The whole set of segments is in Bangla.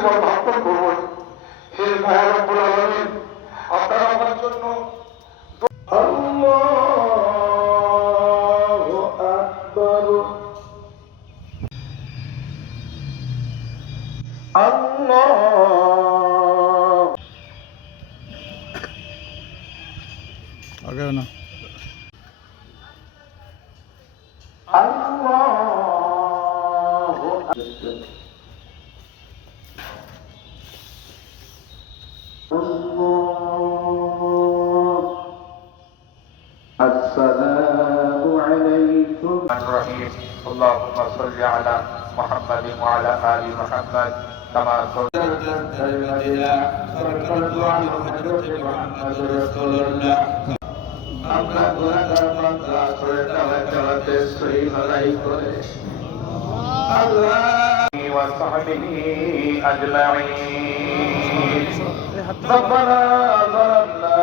জীবন যাপন করবো। হে মহান রব্বুল আলামিন, আপনারা আমার জন্য আল্লাহু আকবার আল্লাহ আগে না আল্লাহু السلام عليكم الرحيم اللهم صل على محمد وعلى آل محمد كما صليت المدينة فركرت عن حضرة محمد رسول الله আমরা গুনাহগার বান্দা করে তাওয়াক্কালতে সহি ভালাই করে আল্লাহ ওয়া সাহবিহি আজমাইন ربنا ظلمنا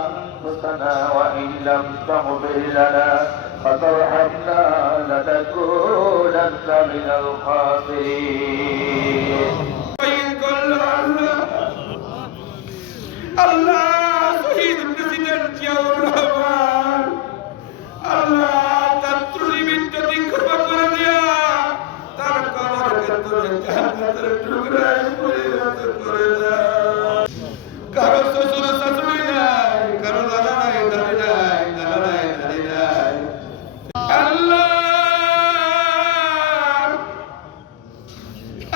أنفسنا وإن لم تغفر لنا وترحمنا لنكونن من الخاسرين الله শহীদ প্রেসিডেন্ট জিয়াউর রহমান আল্লাহ তার ত্রুটিবিন্দু ক্ষমা করে দিয়া তার কবরকে তুমি জান্নাতের টুকরায় পরিণত করে দাও। কারো শ্বশুর শাশুড়ি নাই, কারো দাদা নাই, দাদি নাই, নানা নাই, দাদি নাই। আল্লাহ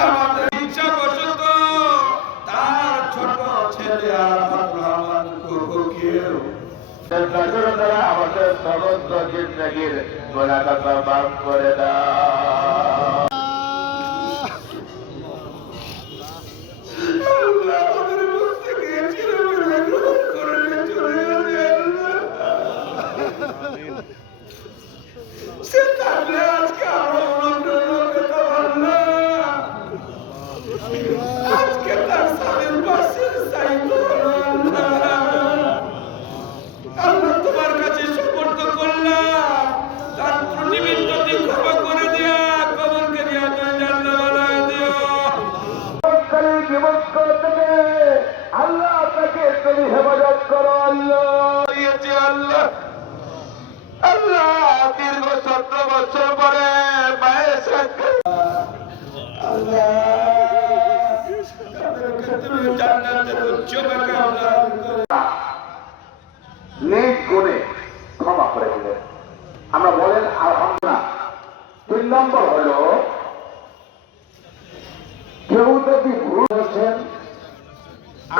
আমাদের ইচ্ছা বশত তার ছোট ছেলে আহমদ রহমান কুকুরকেও আমাদের সমস্ত জিন্দগির গুনাহগার মাফ করে দাও। আল্লাহ আমাদের মুখ থেকে চিরবিদায় গ্রহণ করে চলে যাবে আল্লাহ। সে থাকলে আজকে আমরা অনুগ্রহ পেতাম না। আজকে তার স্বামীর পাশে চাইব না। আল্লাহ তোমার কাছে সুপর্দ করলাম, তার ত্রুটিবিন্দু ক্ষমা করে দিয়া কবরকে দিয়া তুমি জান্নাত বানায় দিও। আল্লাহ তাকে তুমি হেফাজত করো আল্লাহ আল্লাহ আল্লাহ দীর্ঘ 17 বছর পরে মায়ের সাক্ষাৎ আল্লাহ তাদেরকে তুমি জান্নাতের উচ্চ মাকাম দান করো। নেক গুণে ক্ষমা করে দিলেন। আমরা বলেন আলহামদুলিল্লাহ। 3 নম্বর হলো কেউ যদি ভুল হয়েছেন,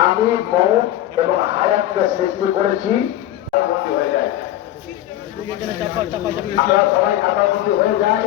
আমি মৌত এবং হায়াতকে সৃষ্টি করেছি, বন্দী হয়ে যায়। আমরা সবাই কাতারবন্দী হয়ে যায়।